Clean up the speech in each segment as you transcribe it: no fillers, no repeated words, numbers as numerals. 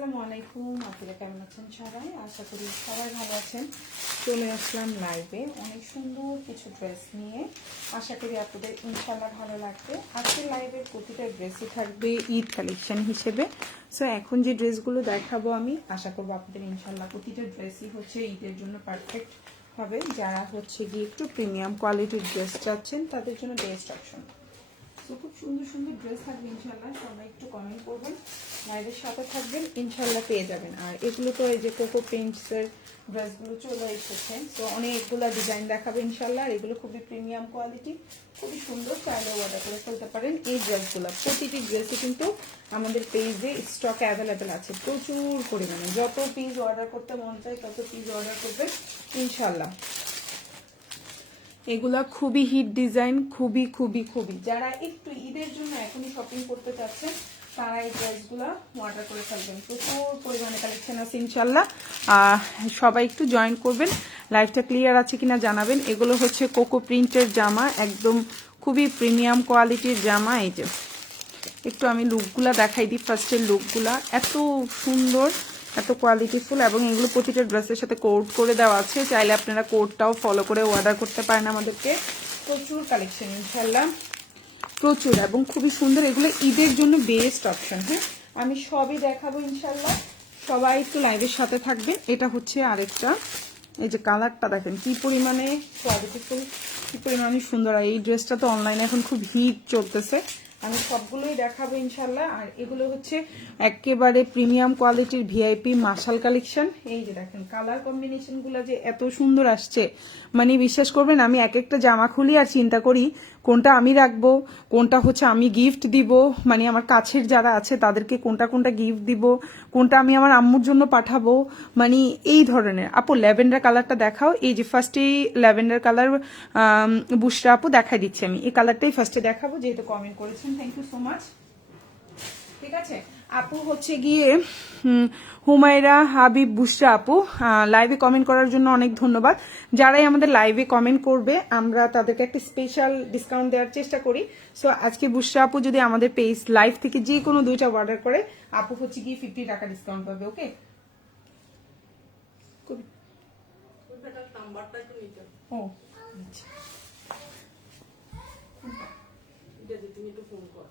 আসসালামু আলাইকুম, আপনারা কেমন আছেন সবাই? আশা করি সবাই ভালো আছেন। চলে আসলাম লাইভে অনেক সুন্দর কিছু ড্রেস নিয়ে। আশা করি আপনাদের ইনশাল্লাহ ভালো লাগবে। আজকের লাইভের প্রতিটা ড্রেসই থাকবে ঈদ কালেকশন হিসেবে। সো এখন যে ড্রেসগুলো দেখাবো আমি আশা করবো আপনাদের ইনশাল্লাহ প্রতিটা ড্রেসই হচ্ছে ঈদের জন্য পারফেক্ট হবে। যারা হচ্ছে গিয়ে একটু প্রিমিয়াম কোয়ালিটির ড্রেস চাচ্ছেন তাদের জন্য বেস্ট অপশন। তো খুব সুন্দর সুন্দর ড্রেস থাকবে ইনশাল্লাহ। সবাই একটু কমেন্ট করবেন, লাইভের সাথে থাকবেন, ইনশাল্লাহ পেয়ে যাবেন। আর এগুলো তো এই যে কোকো প্রিন্টসের ড্রেসগুলো চলে এসেছে, তো অনেকগুলো ডিজাইন দেখাবে ইনশাল্লাহ। আর এগুলো খুবই প্রিমিয়াম কোয়ালিটি, খুবই সুন্দর, চাইলে অর্ডার করে ফেলতে পারেন। এই ড্রেসগুলো প্রতিটি ড্রেসই কিন্তু আমাদের পেজে স্টক অ্যাভেলেবেল আছে প্রচুর পরিমাণে। যত পিস অর্ডার করতে মন চায় তত পিস অর্ডার করবেন ইনশাল্লাহ। এগুলা খুবই হিট ডিজাইন, খুবই খুবই খুবই যারা একটু ঈদের জন্য এখনই শপিং করতে চাচ্ছেন তারা এই ড্রেসগুলো অর্ডার করে ফেলবেন। প্রচুর পরিমাণে কালেকশন আছে ইনশাল্লাহ। সবাই একটু জয়েন করবেন। লাইভটা ক্লিয়ার আছে কিনা জানাবেন। এগুলো হচ্ছে কোকো প্রিন্টের জামা, একদম খুবই প্রিমিয়াম কোয়ালিটির জামা। এই যে একটু আমি লুকগুলা দেখাই দিই। ফার্স্টের লুকগুলা এত সুন্দর, এত কোয়ালিটিফুল, এবং এগুলো প্রতিটা ড্রেসের সাথে কোড করে দেওয়া আছে। চাইলে আপনারা কোডটাও ফলো করে অর্ডার করতে পারেন আমাদেরকে। প্রচুর কালেকশন ইনশাল্লাহ, প্রচুর এবং খুবই সুন্দর। এগুলো ঈদের জন্য বেস্ট অপশন। হ্যাঁ, আমি সবই দেখাবো ইনশাল্লাহ। সবাই একটু লাইভের সাথে থাকবেন। এটা হচ্ছে আরেকটা, এই যে কালারটা দেখেন কি পরিমাণে কোয়ালিটিফুল, কি পরিমাণে সুন্দর। আর এই ড্রেসটা তো অনলাইনে এখন খুব হিট চলতেছে। আমি সবগুলোই দেখাবো ইনশাল্লাহ। আর এগুলো হচ্ছে একেবারে প্রিমিয়াম কোয়ালিটির ভিআইপি মাশাল কালেকশন। এই যে দেখেন কালার কম্বিনেশনগুলো যে এত সুন্দর আসছে, মানে বিশ্বাস করবেন আমি এক একটা জামা খুলি আর চিন্তা করি কোনটা আমি রাখবো, কোনটা হচ্ছে আমি গিফট দিব, মানে আমার কাছের যারা আছে তাদেরকে কোনটা কোনটা গিফট দিব, কোনটা আমি আমার আম্মুর জন্য পাঠাবো, মানে এই ধরনের। আপু ল্যাভেন্ডার কালারটা দেখাও। এই যে ফার্স্টেই ল্যাভেন্ডার কালার বুশরা আপু দেখাই দিচ্ছি। আমি এই কালারটাই ফার্স্টে দেখাবো যেহেতু কমেন্ট করেছেন। Thank you so much. ঠিক আছে আপু, হচ্ছে গিয়ে হুমায়রা হাবিব বুশরা আপু, লাইভে কমেন্ট করার জন্য অনেক ধন্যবাদ। যারাই আমাদের লাইভে কমেন্ট করবে আমরা তাদেরকে একটা স্পেশাল ডিসকাউন্ট দেওয়ার চেষ্টা করি। সো আজকে বুশরা আপু যদি আমাদের পেজ লাইভ থেকে যে কোনো দুইটা অর্ডার করে আপু হচ্ছে গিয়ে 50 টাকা ডিসকাউন্ট পাবে। ওকে, ও আচ্ছা, তুমি একটু ফোন করো।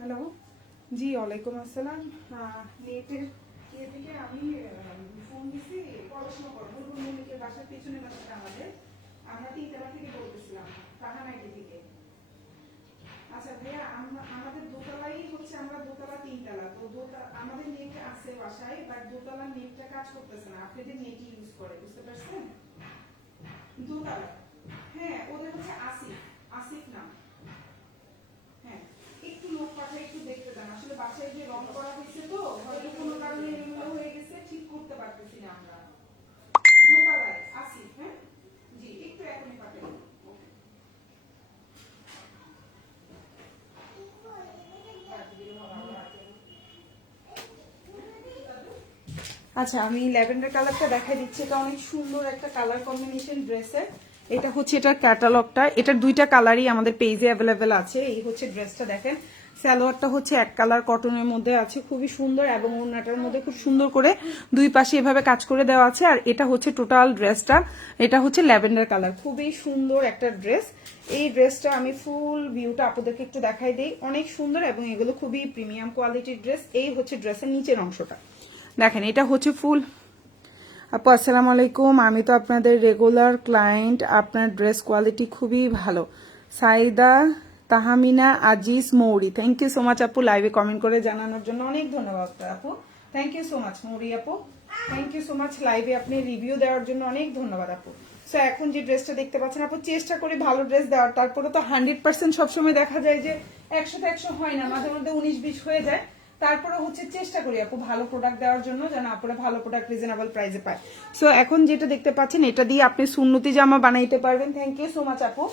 হ্যালো, জি ওয়ালাইকুম আসসালাম। নেটের ইয়ে থেকে আমি ফোন দিছি, পড়াশোনা করবো মল্লিকের বাসার পেছনে বাসাটা আমাদের, আমরা তিনতলা থেকে বলতেছিলাম তাহানাইটি থেকে। আচ্ছা ভাইয়া, আমাদের দোতলাই হচ্ছে, আমরা দোতলা তিনতলা, তো আমাদের নেট আছে বাসায়, বাট দোতলার নেটটা কাজ করতেছে না। আপনাদের নেট ইউজ করে, বুঝতে পারছেন? দোতলা, হ্যাঁ ওদের হচ্ছে আসিফ, আসিফ নাম। হ্যাঁ একটু লোক পাঠায় একটু দেখতে দেন। আসলে বাসায় যে রং করা হয়েছে তো হয়তো কোনো কারণে এগুলো হয়ে গেছে, ঠিক করতে পারতেছি না আমরা। দোতলায় আসিফ, হ্যাঁ জি একটু এখনই পাঠাই। আচ্ছা, আমি ল্যাভেন্ডার কালারটা দেখাই দিচ্ছি। এটা অনেক সুন্দর একটা কালার কম্বিনেশন ড্রেসের। এটা হচ্ছে এটার ক্যাটালগটা। এটার দুইটা কালারই আমাদের পেজে অ্যাভেলেবেল আছে। এই হচ্ছে ড্রেসটা, দেখেন সালোয়ারটা হচ্ছে এক কালার কটনের মধ্যে আছে, খুবই সুন্দর, এবং ওড়নাটার মধ্যে খুব সুন্দর করে দুই পাশে এভাবে কাজ করে দেওয়া আছে। আর এটা হচ্ছে টোটাল ড্রেসটা, এটা হচ্ছে ল্যাভেন্ডার কালার, খুবই সুন্দর একটা ড্রেস। এই ড্রেসটা আমি ফুল ভিউটা আপনাদেরকে একটু দেখাই দিই, অনেক সুন্দর এবং এগুলো খুবই প্রিমিয়াম কোয়ালিটির ড্রেস। এই হচ্ছে ড্রেসের নিচের অংশটা দেখেন, এটা হচ্ছে ফুল। আপু আসসালামু আলাইকুম, আমি তো আপনাদের রেগুলার ক্লায়েন্ট, আপনার ড্রেস কোয়ালিটি খুবই ভালো। সাইদা তাহমিনা আজিজ মৌরি, থ্যাংক ইউ সো মাচ আপু লাইভে কমেন্ট করে জানানোর জন্য, অনেক ধন্যবাদ আপু, থ্যাংক ইউ সো মাচ মৌরি আপু, থ্যাংক ইউ সো মাচ লাইভে আপনি রিভিউ দেওয়ার জন্য অনেক ধন্যবাদ আপু। সো এখন যে ড্রেসটা দেখতে পাচ্ছেন আপু, চেষ্টা করি ভালো ড্রেস দেওয়ার, তারপরে তো 100% সবসময় দেখা যায় যে 100 হয় না, মাঝে মধ্যে 19-20 হয়ে যায়, তারপরে হচ্ছে চেষ্টা করি আপু ভালো প্রোডাক্ট দেওয়ার জন্য, যেন আপনারা ভালো প্রোডাক্ট রিজনেবল প্রাইসে পায়। সো এখন যেটা দেখতে পাচ্ছেন এটা দিয়ে আপনি সুন্নতি জামা বানাইতে পারবেন, থ্যাংক ইউ সো মাচ আপু।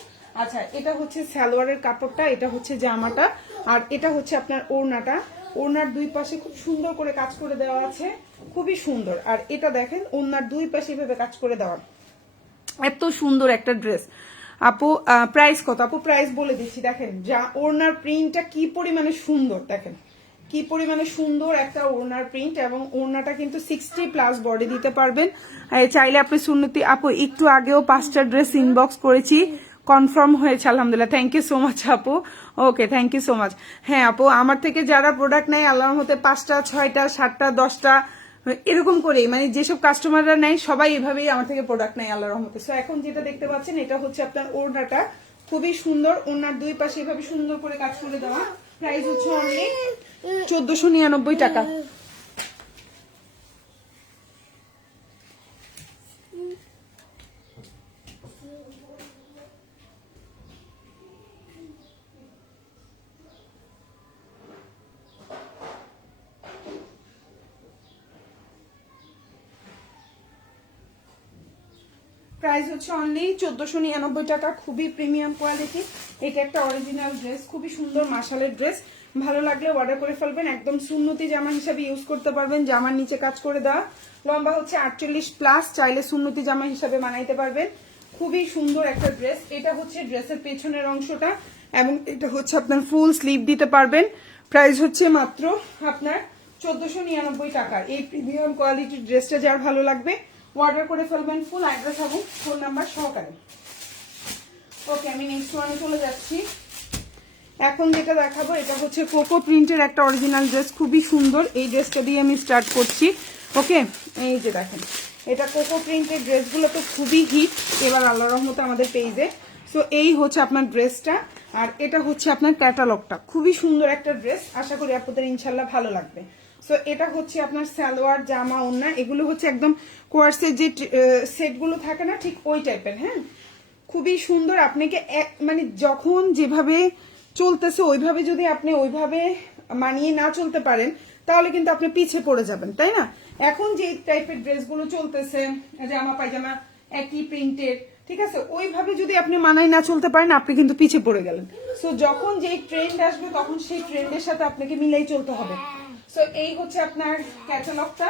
আচ্ছা, এটা হচ্ছে সালোয়ারের কাপড়টা, এটা হচ্ছে জামাটা, আর এটা হচ্ছে আপনার ওড়নাটা। ওড়নার দুই পাশে খুব সুন্দর করে কাজ করে দেওয়া আছে, খুবই সুন্দর। আর এটা দেখেন ওড়নার দুই পাশে এভাবে কাজ করে দেওয়া, এত সুন্দর একটা ড্রেস। আপু প্রাইস কত? আপু প্রাইস বলে দিচ্ছি, দেখেন যা ওড়নার প্রিন্টটা কি পরিমাণে সুন্দর, দেখেন কি পরিমাণে সুন্দর একটা ওড়নার প্রিন্ট, এবং ওড়নাটা কিন্তু 60+ বডি দিতে পারবেন। চাইলে আপনি সুন্নতি আপু একটু আগেও 5টা ড্রেস ইনবক্স করেছি, কনফার্ম হয়েছে আলহামদুলিল্লাহ, থ্যাংক ইউ সো মাচ আপু। ওকে, থ্যাংক ইউ সো মাচ। হ্যাঁ আপু, আমার থেকে যারা প্রোডাক্ট নেয় আল্লাহর মতে 5টা 6টা 7টা 10টা এরকম করে, মানে যেসব কাস্টমাররা নেয় সবাই এভাবেই আমার থেকে প্রোডাক্ট নেয় আল্লাহর রহমতে। সো এখন যেটা দেখতে পাচ্ছেন এটা হচ্ছে আপনার ওড়নাটা, খুবই সুন্দর, ওড়নার দুই পাশে এভাবে সুন্দর করে কাজ করে দেওয়া। প্রাইস হচ্ছে অনলি 1499 টাকা। প্রাইস হচ্ছে অনলি 1499 টাকা, খুবই প্রিমিয়াম কোয়ালিটি। এটা একটা অরিজিনাল ড্রেস, খুবই সুন্দর মাশালের ড্রেস, ভালো লাগলে অর্ডার করে ফেলবেন। একদম সুন্নতি জামা হিসাবে ইউজ করতে পারবেন, জামার নিচে কাজ করে দেওয়া, লম্বা হচ্ছে 48+, চাইলে সুন্নতি জামা হিসাবে বানাইতে পারবেন। খুবই সুন্দর একটা ড্রেস। এটা হচ্ছে ড্রেসের পেছনের অংশটা, এবং এটা হচ্ছে আপনার ফুল স্লিভ দিতে পারবেন। প্রাইস হচ্ছে মাত্র আপনার 1499 টাকা। এই প্রিমিয়াম কোয়ালিটির ড্রেসটা যার ভালো লাগবে অর্ডার করে ফেলবেন, ফুল অ্যাড্রেস এবং ফোন নাম্বার সহকারে। ওকে, আমি নেক্সট ওয়ানে চলে যাচ্ছি। এখন যেটা দেখাবো এটা হচ্ছে কোকো প্রিন্টের একটা অরিজিনাল ড্রেস, খুবই সুন্দর। এই ড্রেসটা দিয়ে আমি স্টার্ট করছি। ওকে, এই যে দেখেন, এটা কোকো প্রিন্টের ড্রেসগুলো তো খুবই হিট এবার আল্লাহর রহমতে আমাদের পেজে। সো এই হচ্ছে আপনার ড্রেসটা, আর এটা হচ্ছে আপনার ক্যাটালগটা, খুবই সুন্দর একটা ড্রেস, আশা করি আপনাদের ইনশাল্লাহ ভালো লাগবে। সো এটা হচ্ছে আপনার সালোয়ার, জামা, ওড়না, এগুলো হচ্ছে একদম কোয়ার্সের যে সেটগুলো থাকে না, ঠিক ওই টাইপের। হ্যাঁ, খুবই সুন্দর। আপনাকে মানে যখন যেভাবে চলতেছে ওইভাবে যদি আপনি ওইভাবে মানিয়ে না চলতে পারেন তাহলে কিন্তু আপনি পিছিয়ে পড়ে যাবেন, তাই না? এখন যে টাইপের ড্রেসগুলো চলতেছে, জামা পায়জামা একই প্রিন্টের, ঠিক আছে, ওইভাবে যদি আপনি মানায় না চলতে পারেন আপনি কিন্তু পিছিয়ে পড়ে গেলেন। সো যখন যেই ট্রেন্ড আসবে তখন সেই ট্রেন্ডের সাথে আপনাকে মিলাই চলতে হবে। সো এই হচ্ছে আপনার ক্যাটালগটা,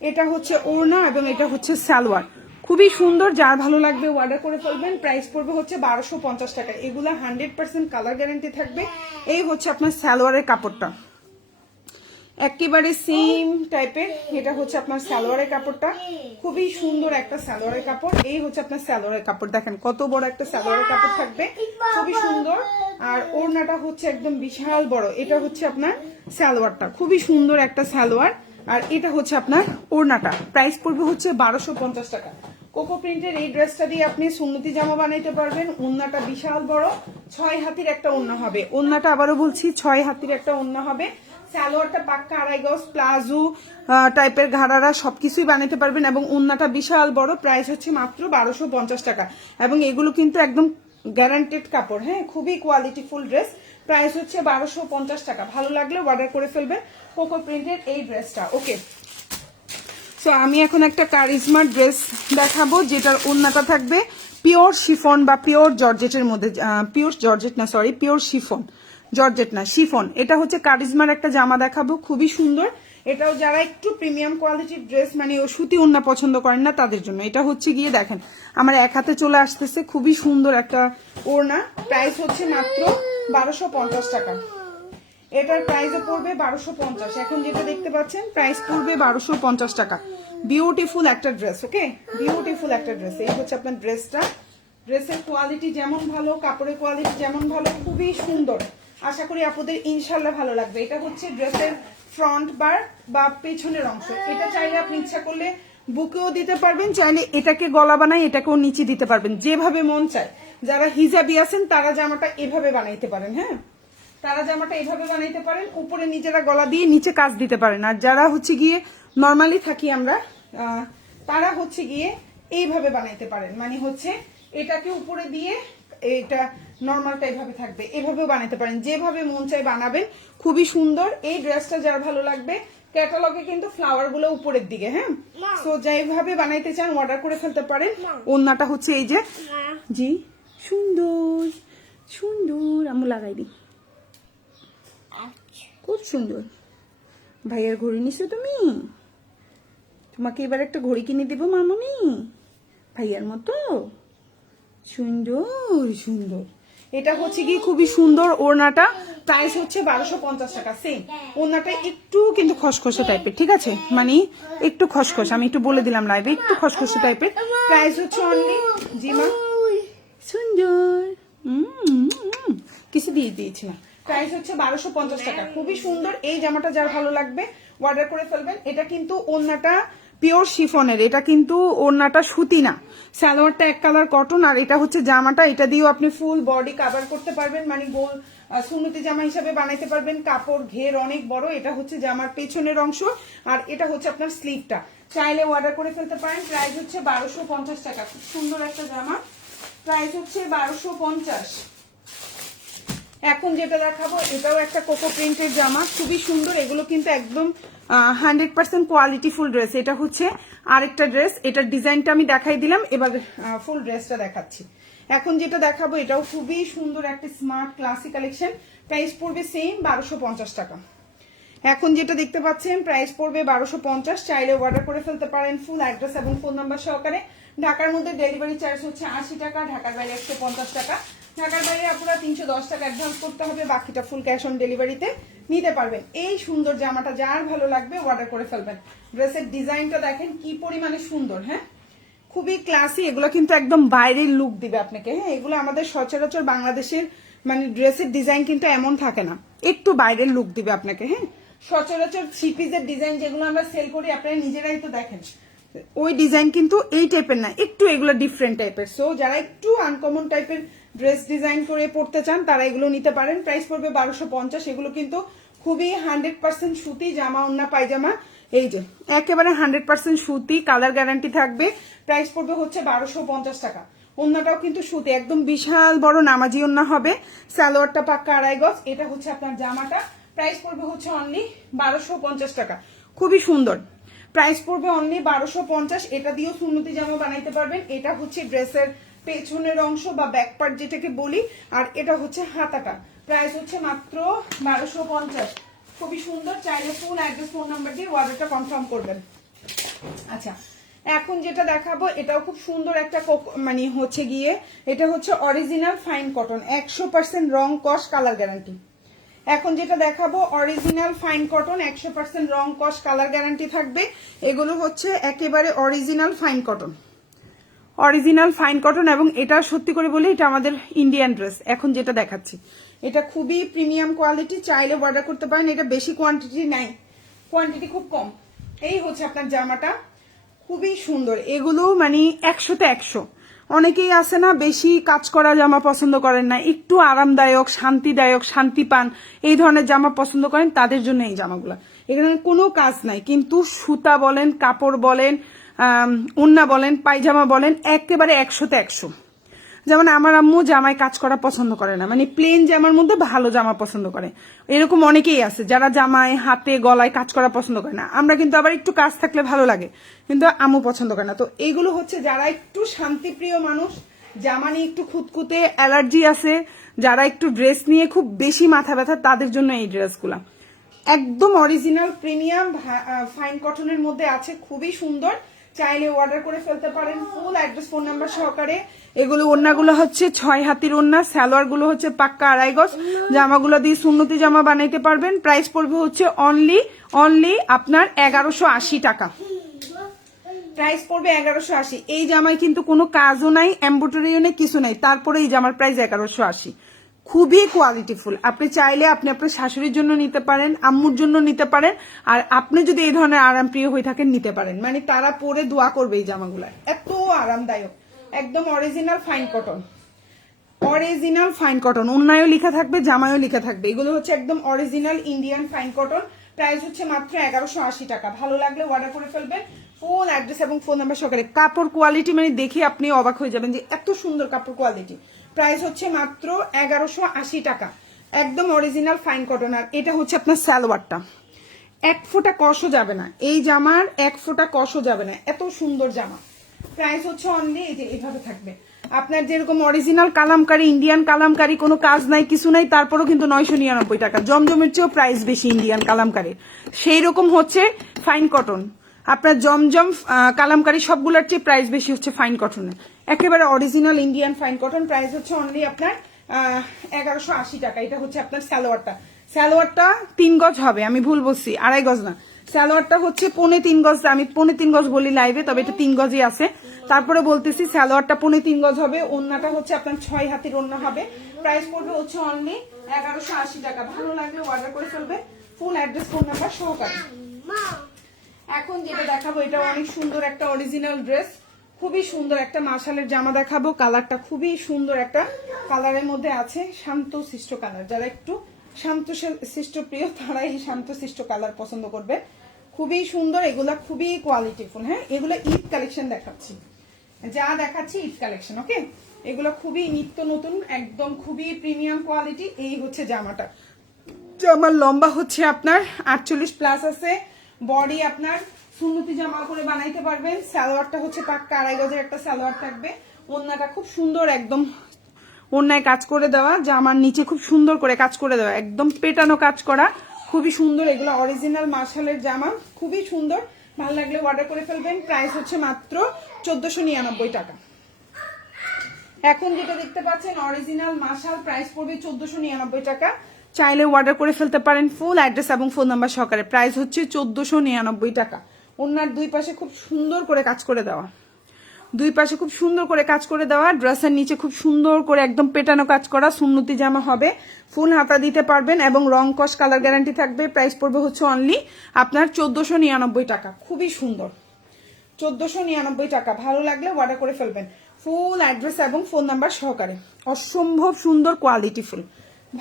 এটা হচ্ছে ওড়না এবং এটা হচ্ছে সালোয়ার, খুবই সুন্দর। যার ভালো লাগবে অর্ডার করে ফেলবেন। প্রাইস পড়বে হচ্ছে 1250 টাকা। এগুলা 100% কালার গ্যারান্টি থাকবে। এই হচ্ছে আপনার সালোয়ারের কাপড়টা, একেবারে সেম টাইপের। এটা হচ্ছে আপনার সালোয়ারের কাপড়টা, খুবই সুন্দর একটা সালোয়ারের কাপড়। এই হচ্ছে আপনার সালোয়ারের কাপড়, দেখেন কত বড় একটা সালোয়ারের কাপড় থাকবে, খুবই সুন্দর। আর ওড়নাটা হচ্ছে একদম বিশাল বড়। এটা হচ্ছে আপনার সালোয়ারটা, খুবই সুন্দর একটা সালোয়ার। আর এটা হচ্ছে আপনার ওড়নাটা। প্রাইস পড়বে হচ্ছে 1250 টাকা। কোকো প্রিন্টের এই ড্রেসটা দিয়ে আপনি সুন্নতি জামা বানাইতে পারবেন। ওড়নাটা বিশাল বড়, 6 হাতির একটা ওড়না হবে। ওড়নাটা আবারও বলছি 6 হাতির একটা ওড়না হবে। সালোয়ারটা পাক্কা 2.5 গজ, প্লাজো টাইপের ঘাড়ারা সবকিছুই বানাইতে পারবেন, এবং ওড়নাটা বিশাল বড়। প্রাইস হচ্ছে মাত্র 1250 টাকা, এবং এগুলো কিন্তু একদম গ্যারান্টেড কাপড়। হ্যাঁ, খুবই কোয়ালিটিফুল ড্রেস। প্রাইস হচ্ছে 1250 টাকা। ভালো লাগলে অর্ডার করে ফেলবেন কোকো প্রিন্টের এই ড্রেসটা। ওকে, সো আমি এখন একটা কারিজমা ড্রেস দেখাবো, যেটার ওড়নাটা থাকবে পিওর শিফন বা পিওর জর্জেটের মধ্যে। পিওর জর্জেট না, সরি, পিওর শিফন, জর্জেট না, শিফন। এটা হচ্ছে কারিজমার একটা জামা দেখাবো, খুবই সুন্দর। এটাও যারা একটু প্রিমিয়াম কোয়ালিটির ড্রেস, মানে ও সুতি ওড়না পছন্দ করেন না তাদের জন্য। এটা হচ্ছে গিয়ে দেখেন আমার এক হাতে চলে আসতেছে, খুবই সুন্দর একটা ওড়না। প্রাইস হচ্ছে মাত্র 1250 টাকা। এটার প্রাইসও পড়বে 1250। এখন যেটা দেখতে পাচ্ছেন প্রাইস পড়বে 1250 টাকা। বিউটিফুল একটা ড্রেস। ওকে, বিউটিফুল একটা ড্রেস। এই হচ্ছে আপনার ড্রেসটা। ড্রেসের কোয়ালিটি যেমন ভালো, কাপড়ের কোয়ালিটি যেমন ভালো, খুবই সুন্দর। আশা করি আপনাদের ইনশাল্লাহ ভালো লাগবে। এটা হচ্ছে ড্রেসের ফ্রন্ট বার বা পেছনের অংশ। এটা চাইলে আপনি ইচ্ছা করলে বুকেও দিতে পারবেন, চাইলে এটাকে গলা বানাই এটাকেও নিচে দিতে পারবেন, যেভাবে মন চায়। যারা হিজাবি আছেন তারা জামাটা এভাবে বানাইতে পারেন। হ্যাঁ, তারা জামাটা এভাবে বানাইতে পারেন, উপরে নিজেরা গলা দিয়ে নিচে কাজ দিতে পারেন। আর যারা হচ্ছে গিয়ে নর্মালি থাকি আমরা, তারা হচ্ছে গিয়ে এইভাবে বানাইতে পারেন, মানে হচ্ছে এটাকে উপরে দিয়ে এটা নর্মালটা এভাবে থাকবে, এভাবেও বানাইতে পারেন, যেভাবে মন চায় বানাবেন। খুবই সুন্দর এই ড্রেসটা। যার ভালো লাগবে, ক্যাটালগে কিন্তু ফ্লাওয়ার গুলো উপরের দিকে। হ্যাঁ, তো যেভাবে বানাইতে চান অর্ডার করে ফেলতে পারেন। ওন্নাটা হচ্ছে এই যে, জি সুন্দর সুন্দর, আমি লাগাই দিই, খুব সুন্দর। ভাইয়ার ঘড়ি নিছো তুমি? তোমাকে এবার একটা ঘড়ি কিনে দেবো মামনি, ভাইয়ার মতো। সুন্দর সুন্দর। এটা হচ্ছে কি খুবই সুন্দর। ওড়নাটা প্রাইস হচ্ছে 1250 টাকা। সেম ওড়নাটা একটু কিন্তু খসখসে টাইপের, ঠিক আছে, মানে একটু খসখসে, আমি একটু বলে দিলাম লাইভে, একটু খসখসে টাইপের। প্রাইস হচ্ছে অনলি, জি মা, সুন্দর, কিছু দিয়ে দিয়েছি না। প্রাইস হচ্ছে 1250 টাকা। খুবই সুন্দর এই জামাটা। যার ভালো লাগবে অর্ডার করে ফেলবেন। এটা কিন্তু ওড়নাটা পিওর শিফনের, এটা কিন্তু ওড়নাটা সুতি না। সালোয়ারটা এক কালার কটন, আর এটা হচ্ছে জামাটা। এটা দিয়েও আপনি ফুল বডি কভার করতে পারবেন, মানে গোল সুন্নতি জামা হিসাবে বানাইতে পারবেন। কাপড় ঘের অনেক বড়। এটা হচ্ছে জামার পেছনের অংশ, আর এটা হচ্ছে আপনার স্লিভটা। চাইলে অর্ডার করে ফেলতে পারেন। প্রাইস হচ্ছে 1250 টাকা। খুব সুন্দর একটা জামা, প্রাইস হচ্ছে 1250। এখন যেটা দেখাবো এটাও একটা কোকো প্রিন্টের জামা, খুবই সুন্দর। এগুলো কিন্তু একদম 100% কোয়ালিটিফুল ড্রেস। এটা হচ্ছে আরেকটা ড্রেস, এটার ডিজাইনটা আমি দেখাই দিলাম, এবার ফুল ড্রেসটা দেখাচ্ছি। এখন যেটা দেখাবো এটাও খুবই সুন্দর একটা স্মার্ট ক্লাসি কালেকশন। প্রাইস পড়বে সেম 1250 টাকা। এখন যেটা দেখতে পাচ্ছেন প্রাইস পড়বে 1250। চাইলে অর্ডার করে ফেলতে পারেন ফুল অ্যাড্রেস এবং ফোন নাম্বার সহকারে। ঢাকার মধ্যে ডেলিভারি চার্জ হচ্ছে 80 টাকা, ঢাকার বাইরে 150 টাকা। ঢাকার বাইরে আপনারা 310 টাকা অ্যাডভান্স করতে হবে, বাকিটা ফুল ক্যাশ অন ডেলিভারিতে নিতে পারবেন। এই সুন্দর জামাটা যার ভালো লাগবে অর্ডার করে ফেলবেন। ড্রেসের ডিজাইনটা দেখেন কি পরিমাণে সুন্দর। হ্যাঁ, খুবই ক্লাসি। এগুলো কিন্তু একদম বাইরের লুক দিবে আপনাকে। হ্যাঁ, এগুলো আমাদের সচরাচর বাংলাদেশের মানে ড্রেসের ডিজাইন কিন্তু এমন থাকে না, একটু বাইরের লুক দিবে আপনাকে। হ্যাঁ, সচরাচর থ্রি পিসের ডিজাইন যেগুলো আমরা সেল করি আপনারা নিজেরাই তো দেখেন, ওই ডিজাইন কিন্তু এই টাইপের না, একটু এগুলো ডিফারেন্ট টাইপের। সো যারা একটু আনকমন টাইপের ড্রেস ডিজাইন করে পড়তে চান তারা এগুলো নিতে পারেন। প্রাইস পড়বে 1250। এগুলো কিন্তু খুবই 100% সুতি জামা, ওন্না পায়জামা। এই যে একেবারে 100% সুতি, কালার গ্যারান্টি থাকবে। প্রাইস পড়বে হচ্ছে 1250 টাকা। ওন্নাটাও কিন্তু সুতি, একদম বিশাল বড় নামাজি ওন্না হবে। সালোয়ারটা পাক্কা 2.5 গজ। এটা হচ্ছে আপনার জামাটা। প্রাইস পড়বে হচ্ছে অনলি 1250 টাকা। খুবই সুন্দর। প্রাইস পড়বে অনলি 1250। এটা দিয়েও সুন্নতি জামা বানাইতে পারবেন। এটা হচ্ছে ড্রেসের পেছনের অংশ বা ব্যাক পার্ট যেটাকে বলি, আর এটা হচ্ছে হাতাটা। প্রাইস হচ্ছে মাত্র 1250। খুবই সুন্দর। চাইলে ফুল অ্যাড্রেস ফোন নাম্বার দিয়ে অর্ডারটা কনফার্ম করবেন। আচ্ছা, এখন যেটা দেখাবো এটাও খুব সুন্দর একটা মানে হচ্ছে গিয়ে এটা হচ্ছে অরিজিনাল ফাইন কটন, 100% রং কস কালার গ্যারান্টি। এখন যেটা দেখাবো অরিজিনাল ফাইন কটন, 100% রং কস কালার গ্যারান্টি থাকবে। এগুলো হচ্ছে একেবারে original fine cotton, original fine cotton. এবং এটা সত্যি করে বলি এটা আমাদের ইন্ডিয়ান ড্রেস। এখন যেটা দেখাচ্ছি এটা খুবই প্রিমিয়াম কোয়ালিটি, চাইলে অর্ডার করতে পারেন। এটা বেশি কোয়ান্টিটি নাই, কোয়ান্টিটি খুব কম। এই হচ্ছে আপনার জামাটা, খুবই সুন্দর। এগুলো মানে 100তে 100। অনেকেই আছে না বেশি কাজ করা জামা পছন্দ করেন না, একটু আরামদায়ক শান্তিদায়ক শান্তি পান এই ধরনের জামা পছন্দ করেন, তাদের জন্য এই জামাগুলো। এখানে কোনো কাজ নাই, কিন্তু সুতা বলেন, কাপড় বলেন, ওন্না বলেন, পায়জামা বলেন, একেবারে 100তে 100। যেমন আমার আম্মু জামায় কাজ করা পছন্দ করে না, মানে প্লেন জামার মধ্যে ভালো জামা পছন্দ করে। এরকম অনেকেই আছে যারা জামায় হাতে গলায় কাজ করা পছন্দ করে না। আমরা কিন্তু আবার একটু কাজ থাকলে ভালো লাগে, কিন্তু আম্মু পছন্দ করে না। তো এইগুলো হচ্ছে যারা একটু শান্তিপ্রিয় মানুষ, জামা নিয়ে একটু খুঁতখুঁতে অ্যালার্জি আছে, যারা একটু ড্রেস নিয়ে খুব বেশি মাথা ব্যথা, তাদের জন্য এই ড্রেসগুলা একদম অরিজিনাল প্রিমিয়াম ফাইন কটনের মধ্যে আছে, খুবই সুন্দর। চাইলে অর্ডার করে ফেলতে পারেন ফুল অ্যাড্রেস ফোন নাম্বার সহকারে। এগুলো ওন্নাগুলো হচ্ছে 6 হাতির ওন্না, সালোয়ার গুলো হচ্ছে পাক্কা 2.5 গজ। জামাগুলো দিয়ে সুন্নতি জামা বানাইতে পারবেন। প্রাইস পড়বে হচ্ছে অনলি আপনার 1180 টাকা। প্রাইস পড়বে 1180। এই জামায় কিন্তু কোনো কাজও নাই, এমব্রয়ডারিও নেই, কিছু নাই, তারপরে এই জামার প্রাইস 1180। খুবই কোয়ালিটিফুল। আপনি চাইলে আপনি আপনার শাশুড়ির জন্য নিতে পারেন, আম্মুর জন্য নিতে পারেন, আর আপনি যদি এই ধরনের আরামপ্রিয় হয়ে থাকেন নিতে পারেন। মানে তারা পরে দোয়া করবে এই জামাগুলা, এত আরামদায়ক, একদম original fine cotton. Original fine cotton, অন্যায়ও লেখা থাকবে, জামায়ও লেখা থাকবে। এগুলো হচ্ছে একদম original Indian fine cotton. Price হচ্ছে মাত্র 1180 টাকা। ভালো লাগলে অর্ডার করে ফেলবেন, ফুল অ্যাড্রেস এবং ফোন নাম্বার সহকারে। কাপড় কোয়ালিটি মানে দেখে আপনি অবাক হয়ে যাবেন যে এত সুন্দর কাপড় কোয়ালিটি। প্রাইস হচ্ছে মাত্র 1180 টাকা, একদম অরিজিনাল ফাইন কটন। আর এটা হচ্ছে আপনার সালোয়ারটা, এক ফোঁটা কষও যাবে না, এই জামার এক ফোঁটা কষও যাবে না, এত সুন্দর জামা। প্রাইস হচ্ছে অনলি এই যে এইভাবে থাকবে। আপনার যেরকম অরিজিনাল কালামকারী, ইন্ডিয়ান কালামকারী, কোনো কাজ নাই কিছু নাই, তারপরও কিন্তু 999 টাকা। জমজমের চেয়েও প্রাইস বেশি ইন্ডিয়ান কালামকারীর, সেই রকম হচ্ছে ফাইন কটন। আপনার জমজম কালামকারী সবগুলোর চেয়ে প্রাইস বেশি হচ্ছে ফাইন কটনের, একেবারে original Indian fine cotton. Price হচ্ছে অনলি আপনার 1180 টাকা। এটা হচ্ছে আপনার সালোয়ারটা। সালোয়ারটা 3 গজ হবে, আমি ভুল বলছি, 2.5 গজ না। সালোয়ারটা হচ্ছে 3.25 গজ, আমি 3.25 গজ বলি লাইভে, তবে এটা 3 গজই আছে। তারপরে বলতেছি সালোয়ারটা 3.25 গজ হবে, ওন্নাটা হচ্ছে আপনার 6 হাতের ওন্না হবে। প্রাইস পড়বে হচ্ছে অনলি 1180 টাকা। ভালো লাগলে অর্ডার করে ফেলবে, ফুল অ্যাড্রেস ফোন নাম্বার সহকারে। এখন যেটা দেখাবো এটা অনেক সুন্দর একটা অরিজিনাল ড্রেস, খুবই সুন্দর একটা মার্শালের জামা দেখাবো। কালারটা খুবই সুন্দর একটা কালারের মধ্যে আছে, শান্ত শিষ্ট কালার। যারা একটু শান্ত শিষ্ট প্রিয় তারা এই শান্ত শিষ্ট কালার পছন্দ করবে। খুবই সুন্দর, এগুলা খুবই কোয়ালিটিফুল। হ্যাঁ, এগুলো ঈদ কালেকশন দেখাচ্ছি, যা দেখাচ্ছি ঈদ কালেকশন। ওকে, এগুলো খুবই নিত্য নতুন, একদম খুবই প্রিমিয়াম কোয়ালিটি। এই হচ্ছে জামাটা, জামার লম্বা হচ্ছে আপনার 48 প্লাস আছে, বডি আপনার সুন্নতি জামা করে বানাইতে পারবেন। সালোয়ারটা হচ্ছে পাক্কা 2.5 গজের একটা সালোয়ার থাকবে। ওন্নাটা খুব সুন্দর, একদম ওন্নায় কাজ করে দেওয়া, জামার নিচে খুব সুন্দর করে কাজ করে দেওয়া, একদম পেটানো কাজ করা, খুবই সুন্দর। এগুলো অরিজিনাল মার্শালের জামা, খুবই সুন্দর। ভালো লাগলে অর্ডার করে ফেলবেন। প্রাইস হচ্ছে মাত্র 1499 টাকা। এখন যেটা দেখতে পাচ্ছেন অরিজিনাল মার্শাল, প্রাইস পড়বে 1499 টাকা। চাইলে অর্ডার করে ফেলতে পারেন, ফুল অ্যাড্রেস এবং ফোন নাম্বার সহকারে। প্রাইস হচ্ছে 1499 টাকা। ওনার দুই পাশে খুব সুন্দর করে কাজ করে দেওয়া, দুই পাশে খুব সুন্দর করে কাজ করে দেওয়া, ড্রেসের নিচে খুব সুন্দর করে একদম পেটানো কাজ করা, সুন্নতি জামা হবে, ফুল হাতা দিতে পারবেন এবং রং কস কালার গ্যারান্টি থাকবে। প্রাইস পড়বে হচ্ছে অনলি আপনার 1499 টাকা। খুবই সুন্দর, 1499 টাকা। ভালো লাগলে অর্ডার করে ফেলবেন, ফুল অ্যাড্রেস এবং ফোন নাম্বার সহকারে। অসম্ভব সুন্দর কোয়ালিটিফুল,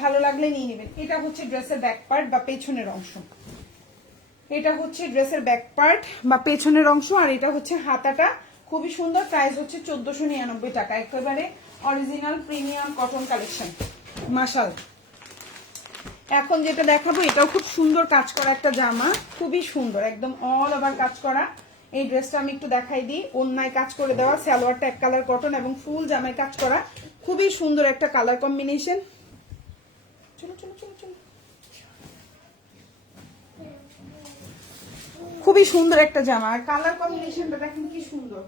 ভালো লাগলে নিয়ে নেবেন। এটা হচ্ছে ড্রেসের ব্যাক পার্ট বা পেছনের অংশ, এটা হচ্ছে ড্রেসের ব্যাক পার্ট বা পেছনের অংশ, আর এটা হচ্ছে হাতাটা, খুবই সুন্দর। প্রাইস হচ্ছে 1499 টাকা। একেবারে অরিজিনাল প্রিমিয়াম কটন কালেকশন মাশাল। এখন যেটা দেখাবো এটাও খুব সুন্দর কাজ করা একটা জামা, খুবই সুন্দর, একদম অল ওভার কাজ করা। এই ড্রেসটা আমি একটু দেখাই দিই। ওন্নায় কাজ করে দেওয়া, সালোয়ারটা এক কালার কটন এবং ফুল জামায় কাজ করা, খুবই সুন্দর একটা কালার কম্বিনেশন। চলো চলো চলো চলো, খুবই সুন্দর একটা জামা, আর কালার কম্বিনেশনটা দেখেন কি সুন্দর।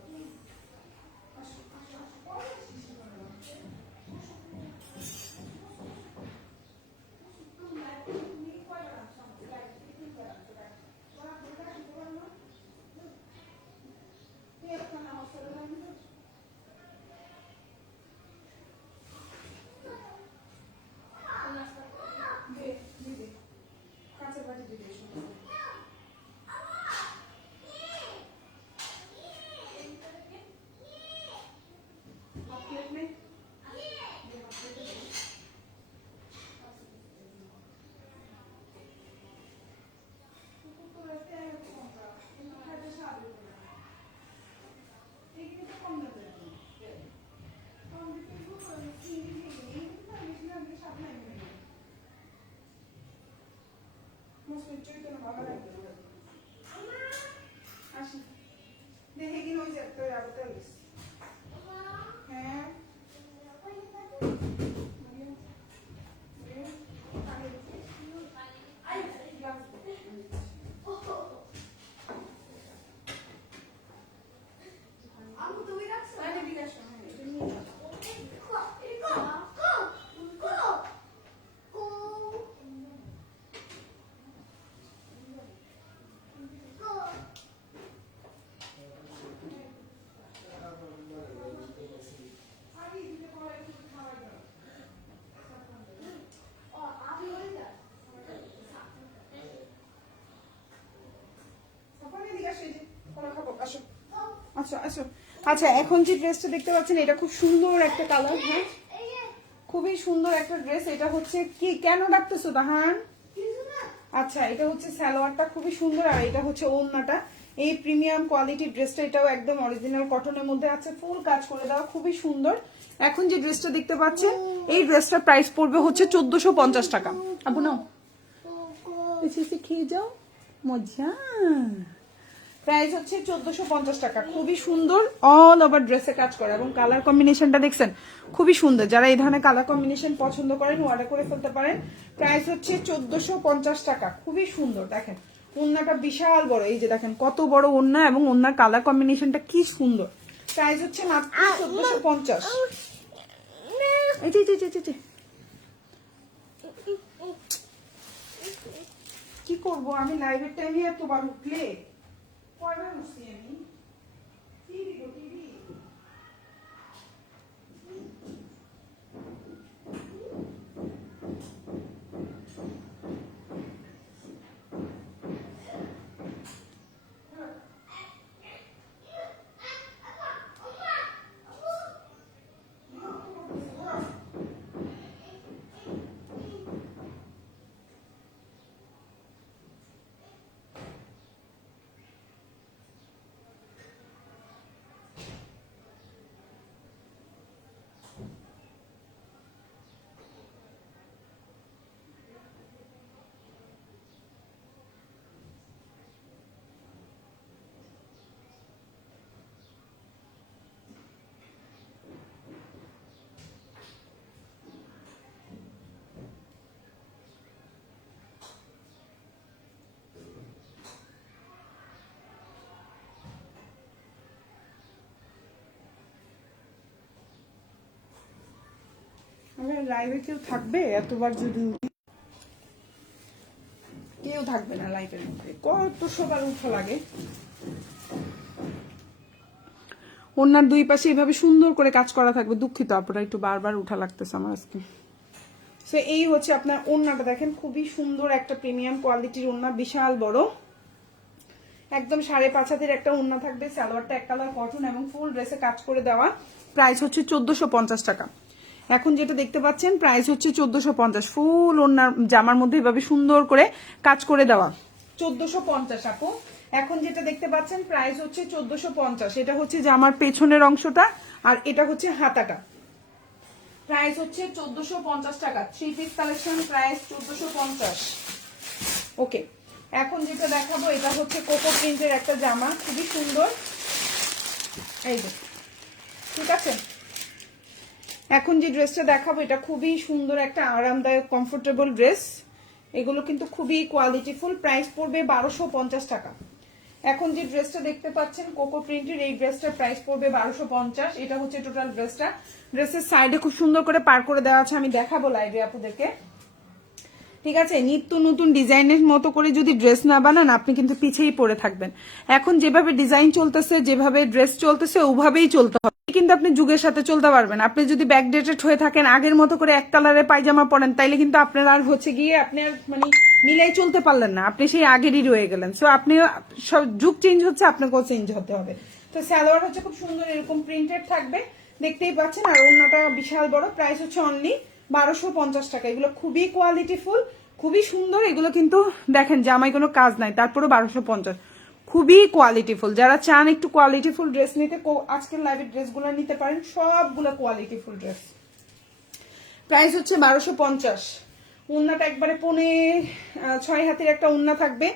দেখে কি নয় একটা হ্যাঁ আসো আসো। আচ্ছা এখন যে ড্রেসটা দেখতে পাচ্ছেন এটা খুব সুন্দর একটা কালার, হ্যাঁ খুবই সুন্দর একটা ড্রেস। এটা হচ্ছে কি কেন ডাকতেছো তাহান? আচ্ছা এটা হচ্ছে সালোয়ারটা খুবই সুন্দর, আর এটা হচ্ছে ওড়নাটা। এই প্রিমিয়াম কোয়ালিটির ড্রেসটা, এটাও একদম অরিজিনাল কটনের মধ্যে আছে, ফুল কাজ করে দেওয়া, খুবই সুন্দর। এখন যে ড্রেসটা দেখতে পাচ্ছেন এই ড্রেসটার প্রাইস পড়বে হচ্ছে 1450 টাকা। আবু নাও এসে খেয়ে যাও, মজা। প্রাইস হচ্ছে 1450 টাকা, খুবই সুন্দর, অল ওভার ড্রেসে কাজ করে এবং কালার কম্বিনেশনটা দেখছেন খুবই সুন্দর। যারা এই ধরনের কালার কম্বিনেশন পছন্দ করেন অর্ডার করে ফেলতে পারেন। প্রাইস হচ্ছে 1450 টাকা, খুবই সুন্দর। দেখেন ওড়নাটা বিশাল বড়, এই যে দেখেন কত বড় ওড়না এবং ওড়নার কালার কম্বিনেশনটা কি সুন্দর। প্রাইস হচ্ছে মাত্র 1450। এই যে কি করবো আমি লাইভের টাইমে এতবার উঠলে কয়বার উঠছি আমি? টিভি গো টিভি। লাইভে কেউ থাকবে এতবার যদি? কেউ থাকবে না লাইভের মধ্যে, কত সবার উঠা লাগে। ওনার দুই পাশে এইভাবে সুন্দর করে কাজ করা থাকবে। দুঃখিত আপনারা একটু বারবার উঠা লাগতেছে আমার আজকে। সো এই হচ্ছে আপনার ওড়নাটা, দেখেন খুবই সুন্দর একটা প্রিমিয়াম কোয়ালিটির ওড়না, বিশাল বড়, একদম 5.5 হাতের একটা ওড়না থাকবে। সালোয়ারটা এক কালার কটন এবং ফুল ড্রেসে কাজ করে দেওয়া। প্রাইস হচ্ছে 1450 টাকা। এখন যেটা দেখতে পাচ্ছেন প্রাইস হচ্ছে 1450, ফুল ওড়নার জামার মধ্যে এভাবে সুন্দর করে কাজ করে দেওয়া, 1450 আপু। এখন যেটা দেখতে পাচ্ছেন প্রাইস হচ্ছে 1450। এটা হচ্ছে জামার পেছনের অংশটা আর এটা হচ্ছে হাতাটা। প্রাইস হচ্ছে 1450 টাকা। 3 পিস কালেকশন, প্রাইস 1450। ওকে এখন যেটা দেখাবো এটা হচ্ছে কোকো প্রিন্টের একটা জামা, খুবই সুন্দর, এই যে ঠিক আছে। এখন যে ড্রেসটা দেখাবো এটা খুবই সুন্দর একটা আরামদায়ক কমফোর্টেবল ড্রেস, এগুলো কিন্তু খুবই কোয়ালিটিফুল। প্রাইস পড়বে 1250 টাকা। এখন যে ড্রেসটা দেখতে পাচ্ছেন কোকো প্রিন্টের, এই ড্রেসটার প্রাইস পড়বে 1250। এটা হচ্ছে টোটাল ড্রেসটা। ড্রেসের সাইডে খুব সুন্দর করে পার করে দেওয়া আছে, আমি দেখাবো লাইভে আপুদেরকে, ঠিক আছে। নিত্য নতুন ডিজাইনের মতো করে যদি ড্রেস না বানান আপনি কিন্তু পিছিয়েই পড়ে থাকবেন। এখন যেভাবে ডিজাইন চলতেছে, যেভাবে ড্রেস চলতেছে ওভাবেই চলতে হবে, কিন্তু আপনি যুগের সাথে চলতে পারবেন। আপনি যদি ব্যাকডেটেড হয়ে থাকেন, আগের মতো করে এক কালারে পায়জামা পরেন, তাইলে কিন্তু আপনার আর হচ্ছে গিয়ে আপনি আর মানে মিলাই চলতে পারলেন না, আপনি সেই আগেরই রয়ে গেলেন। সো আপনি সব যুগ চেঞ্জ হচ্ছে, আপনাকেও চেঞ্জ হতে হবে। তো সালোয়ার হচ্ছে খুব সুন্দর এরকম প্রিন্টেড থাকবে, দেখতেই পাচ্ছেন, আর ওড়নাটা বিশাল বড়। প্রাইস হচ্ছে অনলি 1250 টাকা। এগুলো খুবই কোয়ালিটিফুল, খুবই সুন্দর। এগুলো কিন্তু দেখেন জামাই কোনো কাজ নাই, তারপরও 1250, খুবই কোয়ালিটিফুল। যারা চান একটু কোয়ালিটিফুল ড্রেস নিতে, আজকের লাইভের ড্রেসগুলো নিতে পারেন, সবগুলো কোয়ালিটিফুল ড্রেস। প্রাইস হচ্ছে 1250। উন্নাটা একবারে 6 হাতের একটা উন্না থাকবে,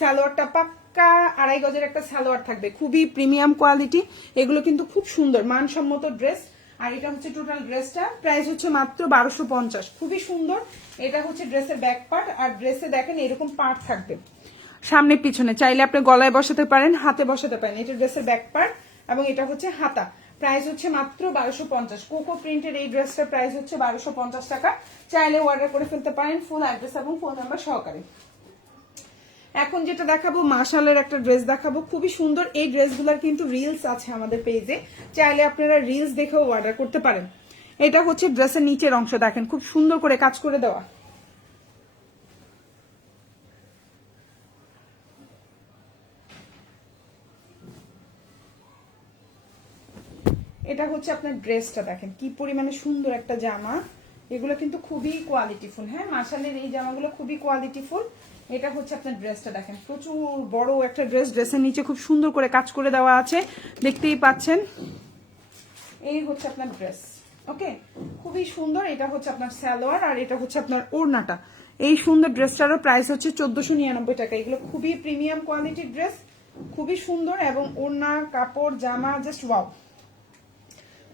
সালোয়ারটা পাক্কা 2.5 গজের একটা সালোয়ার থাকবে, খুবই প্রিমিয়াম কোয়ালিটি। এগুলো কিন্তু খুব সুন্দর মানসম্মত ড্রেস। আর এটা হচ্ছে টোটাল ড্রেসটা, প্রাইস হচ্ছে মাত্র 1250, খুবই সুন্দর। এটা হচ্ছে ড্রেসের ব্যাক পার্ট, আর ড্রেসে দেখেন এরকম পার্ট থাকবে সামনে পিছনে, চাইলে আপনি গলায় বসাতে পারেন, হাতে বসাতে পারেন। এটা ড্রেসের ব্যাক পার্ট এবং এটা হচ্ছে হাতা। প্রাইস হচ্ছে মাত্র 1250। কোকো প্রিন্টের এই ড্রেসটার প্রাইস হচ্ছে 1250 টাকা। চাইলে অর্ডার করে ফেলতে পারেন ফুল অ্যাড্রেস এবং ফোন নাম্বার সহকারে। এখন যেটা দেখাবো মাশালের একটা ড্রেস দেখাবো, খুবই সুন্দর। এই ড্রেসগুলোর কিন্তু রিলস আছে আমাদের পেজে, চাইলে আপনারা রিলস দেখেও অর্ডার করতে পারেন। এটা হচ্ছে ড্রেসের নিচের অংশ, দেখেন খুব সুন্দর করে কাজ করে দেওয়া। এটা হচ্ছে আপনার ড্রেসটা, দেখেন কি পরিমাণে সুন্দর একটা জামা। এগুলো কিন্তু খুবই কোয়ালিটিফুল। হ্যাঁ, মার্শালের এই জামাগুলো খুবই কোয়ালিটিফুল। এটা হচ্ছে আপনার ড্রেসটা, দেখেন প্রচুর বড় একটা ড্রেস। ড্রেসের নিচে খুব সুন্দর করে কাজ করে দেওয়া আছে, দেখতেই পাচ্ছেন। এই হচ্ছে আপনার ড্রেস। ওকে, খুবই সুন্দর। এটা হচ্ছে আপনার সালোয়ার, আর এটা হচ্ছে আপনার ওড়নাটা। এই সুন্দর ড্রেসটারও প্রাইস হচ্ছে 1499 টাকা। এগুলো খুবই প্রিমিয়াম কোয়ালিটির ড্রেস, খুবই সুন্দর। এবং ওড়না, কাপড়, জামা জাস্ট ওয়াও,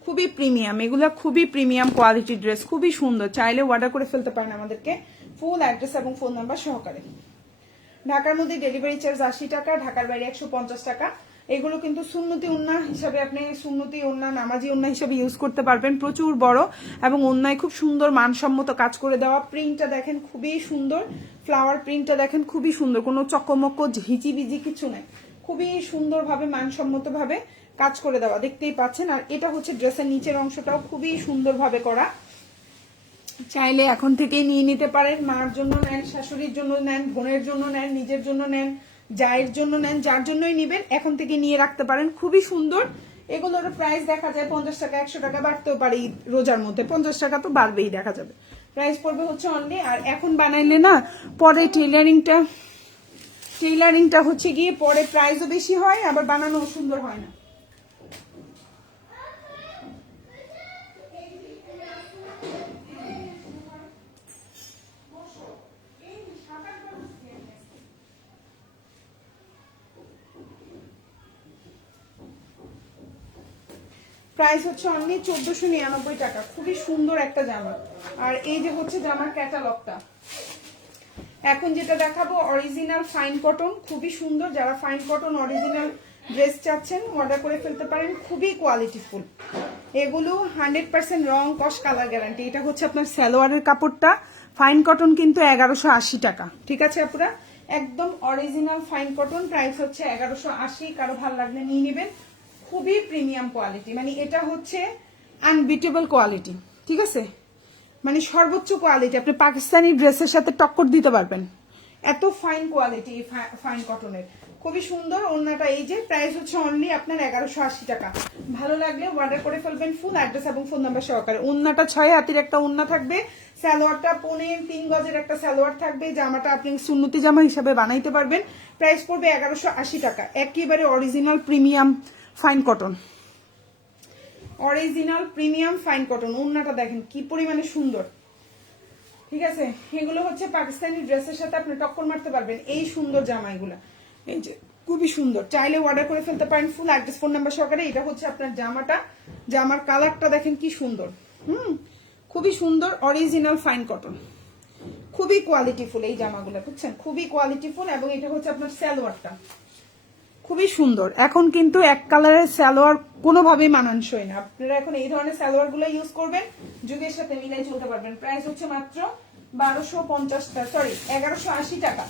খুবই প্রিমিয়াম। এগুলো খুবই প্রিমিয়াম কোয়ালিটির ড্রেস, খুবই সুন্দর। চাইলে অর্ডার করে ফেলতে পারেন আমাদেরকে ফুল অ্যাড্রেস এবং ফোন নাম্বার সহকারে। ঢাকার মধ্যে ডেলিভারি চার্জ 80 টাকা, ঢাকার বাইরে 150 টাকা। এগুলো কিন্তু সুন্নতি ওড়না হিসাবে, আপনি সুন্নতি ওড়না, নামাজি ওড়না হিসাবে ইউজ করতে পারবেন। প্রচুর বড় এবং ওড়নায় খুব সুন্দর মানসম্মত কাজ করে দেওয়া। প্রিন্টটা দেখেন খুবই সুন্দর, ফ্লাওয়ার প্রিন্টটা দেখেন খুবই সুন্দর, কোনো চকমক ঝিচিবিজি কিছু নেই, খুবই সুন্দরভাবে মানসম্মতভাবে কাজ করে দেওয়া, দেখতেই পাচ্ছেন। আর এটা হচ্ছে ড্রেসের নিচের অংশটাও খুবই সুন্দরভাবে করা। চাইলে এখন থেকেই নিয়ে নিতে পারেন। মার জন্য নেন, শাশুড়ির জন্য নেন, বোনের জন্য নেন, নিজের জন্য নেন, জায়ের জন্য নেন, যার জন্যই নেবেন এখন থেকে নিয়ে রাখতে পারেন। খুবই সুন্দর। এগুলোর প্রাইস দেখা যায় 50 টাকা, 100 টাকা বাড়তেও পারে। রোজার মধ্যে 50 টাকা তো বাড়বেই, দেখা যাবে। প্রাইস পড়বে হচ্ছে অনলি। আর এখন বানাইলে না পরে টেইলারিংটা হচ্ছে গিয়ে পরে প্রাইসও বেশি হয়, আবার বানানোও সুন্দর হয় না। প্রাইস হচ্ছে অনলি 1499 টাকা। খুবই সুন্দর একটা জামা। আর এই যে হচ্ছে জামার ক্যাটালগটা। এখন যেটা দেখাবো অরিজিনাল ফাইন কটন, খুবই সুন্দর। যারা ফাইন কটন অরিজিনাল ড্রেস চাচ্ছেন অর্ডার করে ফেলতে পারেন, খুবই কোয়ালিটিফুল। এগুলো 100% রং কস কালার গ্যারান্টি। এটা হচ্ছে আপনার সালোয়ারের কাপড়টা, ফাইন কটন কিন্তু 1180 টাকা। ঠিক আছে আপুরা, একদম অরিজিনাল ফাইন কটন। প্রাইস হচ্ছে 1180। কারো ভালো লাগলে নিয়ে নেবেন। খুবই প্রিমিয়াম কোয়ালিটি, মানে এটা হচ্ছে আনবিটেবল কোয়ালিটি। ঠিক আছে, মানে সর্বোচ্চ কোয়ালিটি। আপনি পাকিস্তানি ড্রেসের সাথে টক্কর দিতে পারবেন, এত ফাইন কোয়ালিটি ফাইন কটনের। খুবই সুন্দর। ওড়নাটা এই যে, প্রাইস হচ্ছে অনলি আপনার 1180 টাকা। ভালো লাগলে অর্ডার করে ফেলবেন ফুল অ্যাড্রেস এবং ফোন নাম্বার সহকারে। ওড়নাটা 6 হাতের একটা ওড়না থাকবে, সালোয়ারটা 3 গজের একটা সালোয়ার থাকবে। জামাটা আপনি সুন্নতি জামা হিসাবে বানাইতে পারবেন। প্রাইস পড়বে 1180 টাকা। একেবারে original premium fine cotton, original premium fine cotton. ওড়নাটা দেখেন কি পরিমাণে সুন্দর। ঠিক আছে, এগুলো হচ্ছে পাকিস্তানি ড্রেসের সাথে আপনি টক্কর মারতে পারবেন। এই সুন্দর জামা এগুলা, এই যে খুবই সুন্দর। চাইলে অর্ডার করে ফেলতে পারেন ফুল অ্যাড্রেস ফোন নাম্বার সহকারে। এটা হচ্ছে আপনার জামাটা, জামার কালারটা দেখেন কি সুন্দর। খুবই সুন্দর, অরিজিনাল ফাইন কটন, খুবই কোয়ালিটিফুল এই জামাগুলো, বুঝছেন, খুবই কোয়ালিটিফুল। এবং এটা হচ্ছে আপনার সালোয়ারটা, খুবই সুন্দর। এখন কিন্তু এক কালারের সালোয়ার কোনোভাবেই মানানসই না। আপনারা এখন এই ধরনের সালোয়ার গুলো ইউজ করবেন, যুগের সাথে মিলাই চলতে পারবেন। প্রাইস হচ্ছে মাত্র 1250 টাকা, সরি 1180 টাকা।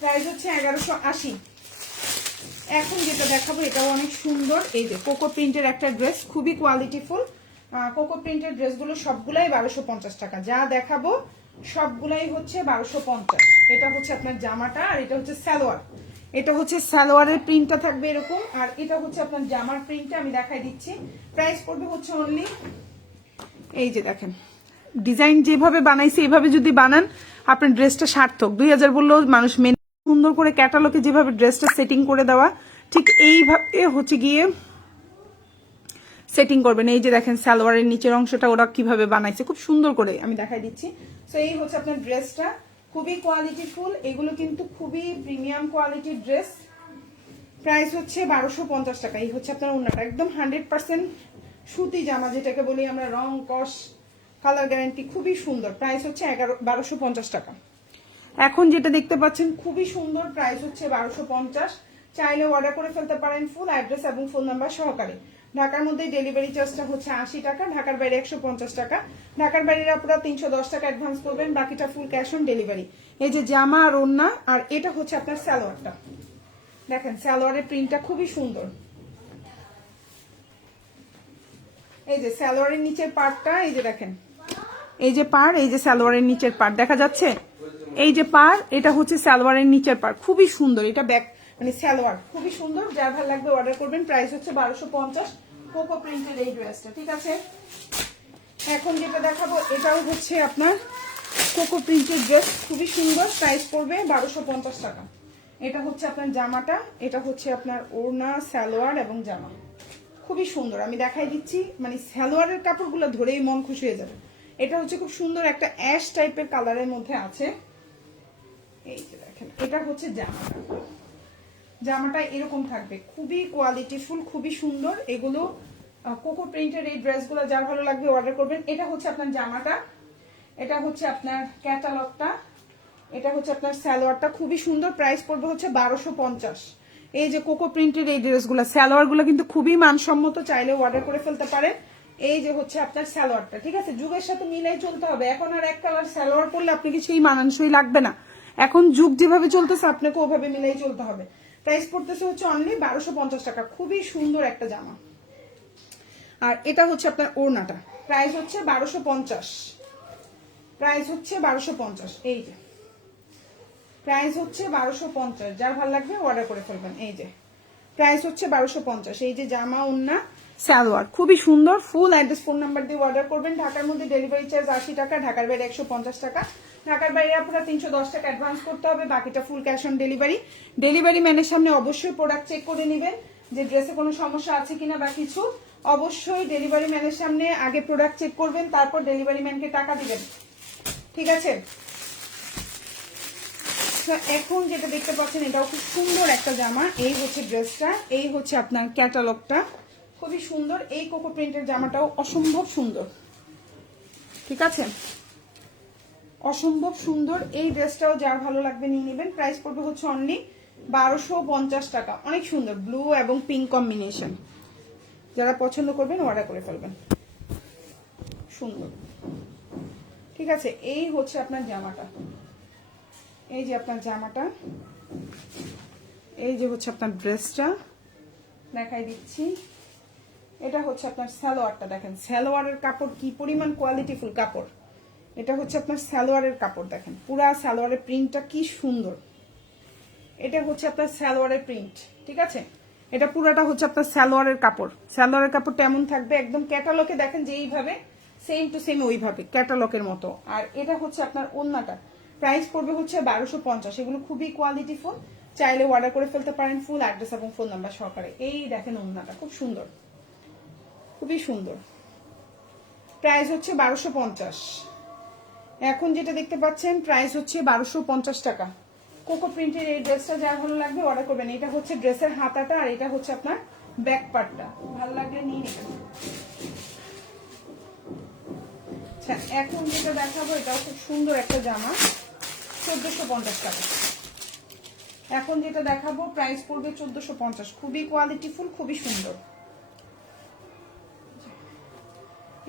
প্রাইস হচ্ছে 1180। এখন যেটা দেখাবো এটাও অনেক সুন্দর। এই যে কোকো প্রিন্টের একটা ড্রেস, খুবই কোয়ালিটিফুল। কোকো প্রিন্টের ড্রেসগুলো সবগুলাই 1250 টাকা। যা দেখাবো সবগুলাই হচ্ছে 1250। এটা হচ্ছে আপনার জামাটা, আর এটা হচ্ছে সালোয়ার। এটা হচ্ছে সালোয়ারের প্রিন্টটা থাকবে এরকম, আর এটা হচ্ছে আপনার জামার প্রিন্টটা আমি দেখাই দিচ্ছি। প্রাইস পড়বে হচ্ছে অনলি, এই যে দেখেন ডিজাইন যেভাবে বানাইছে এইভাবে যদি বানান আপনার ড্রেসটা সার্থক। 2000 বললেও মানুষ মেনে। সুন্দর করে ক্যাটালগে যেভাবে ড্রেসটা সেটিং করে দেওয়া, ঠিক এইভাবে হচ্ছে গিয়ে সেটিং করবেন। এই যে দেখেন সালোয়ারের নিচের অংশটা ওরা কিভাবে বানাইছে খুব সুন্দর করে, আমি দেখাই দিচ্ছি। তো এই হচ্ছে আপনার ড্রেসটা, খুবই কোয়ালিটিফুল। এগুলো কিন্তু খুবই প্রিমিয়াম কোয়ালিটির ড্রেস। প্রাইস হচ্ছে 1250 টাকা। এই হচ্ছে আপনার ওড়নাটা, একদম 100% সুতি জামা, যেটাকে বলি আমরা রং কস কালার গ্যারান্টি, খুবই সুন্দর। প্রাইস হচ্ছে 1250 টাকা। এখন যেটা দেখতে পাচ্ছেন খুবই সুন্দর, প্রাইস হচ্ছে 1250। চাইলে অর্ডার করে ফেলতে পারেন ফুল অ্যাড্রেস এবং ফোন নাম্বার সহকারে। ঢাকার মধ্যে ডেলিভারি চার্জটা হচ্ছে 80 টাকা, ঢাকার বাইরে 150 টাকা। ঢাকার বাইরে আপনারা 310 টাকা অ্যাডভান্স করবেন, বাকিটা ফুল ক্যাশ অন ডেলিভারি। এই যে জামা আর ওড়না, আর এটা হচ্ছে আপনার সালোয়ারটা। দেখেন সালোয়ারের প্রিন্টটা খুবই সুন্দর। এই যে সালোয়ারের নিচের পার্টটা, এই যে দেখেন, এই যে পার, এই যে সালোয়ারের নিচের পার্ট দেখা যাচ্ছে, এই যে পার, এটা হচ্ছে সালোয়ারের নিচের পার্ট, খুবই সুন্দর। এটা ব্যাক মানে সালোয়ার খুবই সুন্দর। যার ভালো লাগবে অর্ডার করবেন। প্রাইস হচ্ছে 1250। কোকো প্রিন্টের এই ড্রেসটা, ঠিক আছে। এখন যেটা দেখাবো এটাও হচ্ছে আপনার কোকো প্রিন্টের ড্রেস, খুবই সুন্দর, প্রাইস পড়বে 1250 টাকা। এটা হচ্ছে আপনার জামাটা, এটা হচ্ছে আপনার ওড়না, সালোয়ার এবং জামা, খুবই সুন্দর। আমি দেখাই দিচ্ছি, মানে সালোয়ারের কাপড়গুলো ধরেই মন খুশি হয়ে যাবে। এটা হচ্ছে খুব সুন্দর একটা অ্যাশ টাইপের কালারের মধ্যে আছে। এই যে দেখেন, এটা হচ্ছে জামাটা, জামাটা এরকম থাকবে, খুবই কোয়ালিটিফুল, খুবই সুন্দর। এগুলো কোকো প্রিন্টের এই ড্রেসগুলো যার ভালো লাগবে অর্ডার করবেন। এটা হচ্ছে আপনার জামাটা, এটা হচ্ছে আপনার ক্যাটালগটা, এটা হচ্ছে আপনার সালোয়ারটা, খুবই সুন্দর, প্রাইস পড়বে হচ্ছে 1250। এই যে কোকো প্রিন্টের এই ড্রেসগুলো, সালোয়ারগুলো কিন্তু খুবই মানসম্মত, চাইলে অর্ডার করে ফেলতে পারেন। এই যে হচ্ছে আপনার সালোয়ারটা, ঠিক আছে, যুগের সাথে মিলাই চলতে হবে। এখন আর এক কালার সালোয়ার পরলে আপনি কিছুই মানানসই লাগবে না, এখন যুগ যেভাবে চলতেছে আপনাকে ওভাবে মিলাই চলতে হবে। প্রাইস পড়তেছে হচ্ছে অনলি 1250 টাকা, খুবই সুন্দর একটা জামা। আর এটা হচ্ছে আপনার ওড়নাটা, প্রাইস হচ্ছে 1250, প্রাইস হচ্ছে 1250। এই যে প্রাইস হচ্ছে 1250, যার ভালো লাগবে অর্ডার করে ফেলবেন। এই যে প্রাইস হচ্ছে 1250। এই যে জামা, ওড়না, সালোয়ার, খুবই সুন্দর। ফুল অ্যাড্রেস, ফোন নাম্বার দিয়ে অর্ডার করবেন। ঢাকার মধ্যে ডেলিভারি চার্জ 80 টাকা, ঢাকার বাইরে 150 টাকা। ঢাকার বাইরে আপনারা 310 টাকা অ্যাডভান্স করতে হবে, বাকিটা full cash on delivery. Delivery ম্যানের সামনে অবশ্যই প্রোডাক্ট চেক করে নেবেন যে ড্রেসে কোনো সমস্যা আছে কিনা বা কিছু। অবশ্যই ডেলিভারি ম্যানের সামনে আগে প্রোডাক্ট চেক করবেন, তারপর ডেলিভারি ম্যানকে টাকা দিবেন, ঠিক আছে। এখন যেটা দেখতে পাচ্ছেন এটাও খুব সুন্দর একটা জামা। এই হচ্ছে ড্রেসটা, এই হচ্ছে আপনার ক্যাটালগটা, খুবই সুন্দর। এই কোকো প্রিন্টের জামাটাও অসম্ভব সুন্দর, ঠিক আছে, অসম্ভব সুন্দর। এই ড্রেসটাও যার ভালো লাগবে নিয়ে নেবেন। প্রাইস পড়বে হচ্ছে অনলি 1250 টাকা। অনেক সুন্দর, ব্লু এবং পিঙ্ক কম্বিনেশন, যারা পছন্দ করবেন অর্ডার করে ফেলবেন, সুন্দর, ঠিক আছে। এই হচ্ছে আপনার জামাটা, এই যে আপনার জামাটা, এই যে হচ্ছে আপনার ড্রেসটা, দেখাই দিচ্ছি। এটা হচ্ছে আপনার সালোয়ারটা, দেখেন সালোয়ারের কাপড় কি পরিমাণ কোয়ালিটিফুল কাপড়। এটা হচ্ছে আপনার সালোয়ারের কাপড়, দেখেন পুরা সালোয়ারের প্রিন্টটা কি সুন্দর। এটা হচ্ছে আপনার সালোয়ারের প্রিন্ট, ঠিক আছে, এটা পুরাটা হচ্ছে আপনার সালোয়ারের কাপড়। সালোয়ারের কাপড়টা এমন থাকবে একদম ক্যাটালগে দেখেন যে এইভাবে সেম টু সেম ওইভাবে ক্যাটালগের মতো। আর এটা হচ্ছে আপনার ওড়নাটা, প্রাইস পড়বে হচ্ছে 1250। এগুলো খুবই কোয়ালিটিফুল, চাইলে অর্ডার করে ফেলতে পারেন ফুল অ্যাড্রেস এবং ফোন নাম্বার সহকারে। এই দেখেন ওড়নাটা খুব সুন্দর, খুবই সুন্দর, প্রাইস হচ্ছে 1250। এখন যেটা দেখতে পাচ্ছেন প্রাইস হচ্ছে 1250 টাকা। কোকো প্রিন্টের এই ড্রেসটা যার ভালো লাগবে অর্ডার করবেন। এটা হচ্ছে ড্রেসের হাতাটা, আর এটা হচ্ছে আপনার ব্যাক পার্টটা, ভালো লাগলে নিয়ে নেবেন। আচ্ছা, এখন যেটা দেখাবো এটাও খুব সুন্দর একটা জামা, 1450 টাকা। এখন যেটা দেখাবো প্রাইস পড়বে 1450, খুবই কোয়ালিটিফুল, খুবই সুন্দর।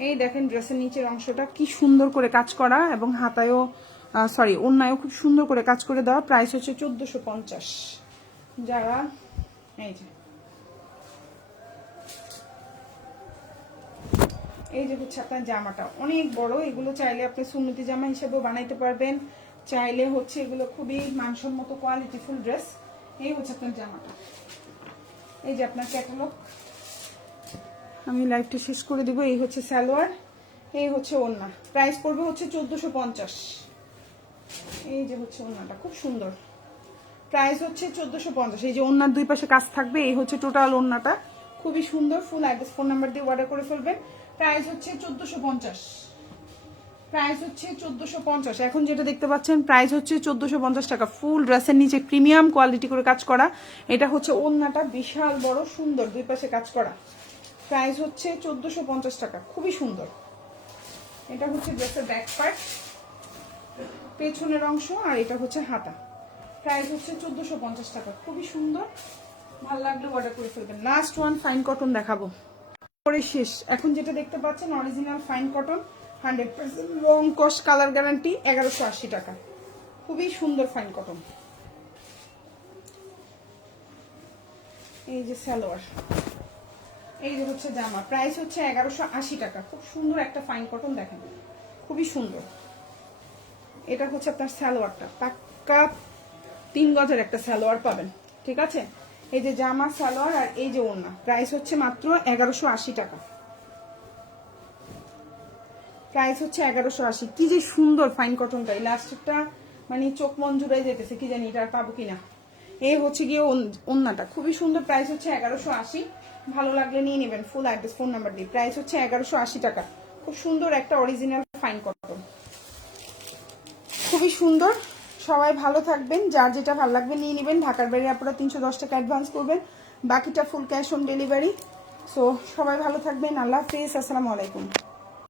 এই দেখেন ড্রেসের নিচের অংশটা কি সুন্দর করে কাজ করা, এবং হাতায়ও সরি ওড়নায়ও খুব সুন্দর করে কাজ করে দেওয়া। প্রাইস হচ্ছে 1450। যারা এই যে হচ্ছে আপনার জামাটা অনেক বড়, এগুলো চাইলে আপনি সুন্নতি জামা হিসেবেও বানাইতে পারবেন, চাইলে হচ্ছে এগুলো খুবই মানসম্মত কোয়ালিটিফুল ড্রেস। এই হচ্ছে আপনার জামাটা, এই যে আপনার ক্যাটালগ। আমি লাইভটা শেষ করে দিব। এই হচ্ছে সালোয়ার, এই হচ্ছে ওড়না, প্রাইস পড়বে হচ্ছে 1450। এই যে হচ্ছে ওড়নাটা খুব সুন্দর, প্রাইস হচ্ছে 1450। এই যে ওড়নার দুই পাশে কাজ থাকবে, এই হচ্ছে টোটাল ওড়নাটা, খুবই সুন্দর। ফুল অ্যাড্রেস, ফোন নাম্বার দিয়ে অর্ডার করে ফেলবেন। প্রাইস হচ্ছে 1450, প্রাইস হচ্ছে 1450। এখন যেটা দেখতে পাচ্ছেন প্রাইস হচ্ছে 1450 টাকা। ফুল ড্রেসের নিচে প্রিমিয়াম কোয়ালিটি করে কাজ করা। এটা হচ্ছে ওড়নাটা, বিশাল বড় সুন্দর, দুই পাশে কাজ করা। প্রাইস হচ্ছে 1450 টাকা, খুবই সুন্দর। এটা হচ্ছে ড্রেসের ব্যাক পার্ট, পেছনের অংশ, আর এটা হচ্ছে হাতা। প্রাইস হচ্ছে 1450 টাকা, খুবই সুন্দর, ভালো লাগলে অর্ডার করে ফেলবেন। লাস্ট ওয়ান ফাইন কটন দেখাবো, পরে শেষ। এখন যেটা দেখতে পাচ্ছেন অরিজিনাল ফাইন কটন, 100% রং কস কালার গ্যারান্টি, 1180 টাকা, খুবই সুন্দর ফাইন কটন। এই যে সালোয়ার, এই যে হচ্ছে জামা, প্রাইস হচ্ছে 1180 টাকা। খুব সুন্দর একটা ফাইন কটন, দেখেন খুবই সুন্দর। এটা হচ্ছে আপনার সালোয়ারটা, পাক্কা 3 গজের একটা সালোয়ার পাবেন, ঠিক আছে। এই যে জামা সালোয়ার আর এই যে ওড়না, প্রাইস হচ্ছে মাত্র 1180 টাকা। প্রাইস হচ্ছে 1180। কি যে সুন্দর ফাইন কটনটা, ইলাস্টিকটা মানে চোখ মন জুড়ে যেতেছে, কি জানি এটা আর পাবো কিনা। এই হচ্ছে গিয়ে ওন্নাটা খুবই সুন্দর, প্রাইস হচ্ছে 1180। ভালো লাগলে নিয়ে নেবেন, ফুল অ্যাড্রেস ফোন নাম্বার দিয়ে। প্রাইস হচ্ছে 1180 টাকা। খুব সুন্দর একটা অরিজিনাল ফাইন কটন, খুবই সুন্দর। সবাই ভালো থাকবেন, যার যেটা ভালো লাগবে নিয়ে নেবেন। ঢাকার বাইরে আপনারা 310 টাকা অ্যাডভান্স করবেন, বাকিটা full cash on delivery. So সবাই ভালো থাকবেন, আল্লাহ হাফিজ, আসসালামু আলাইকুম।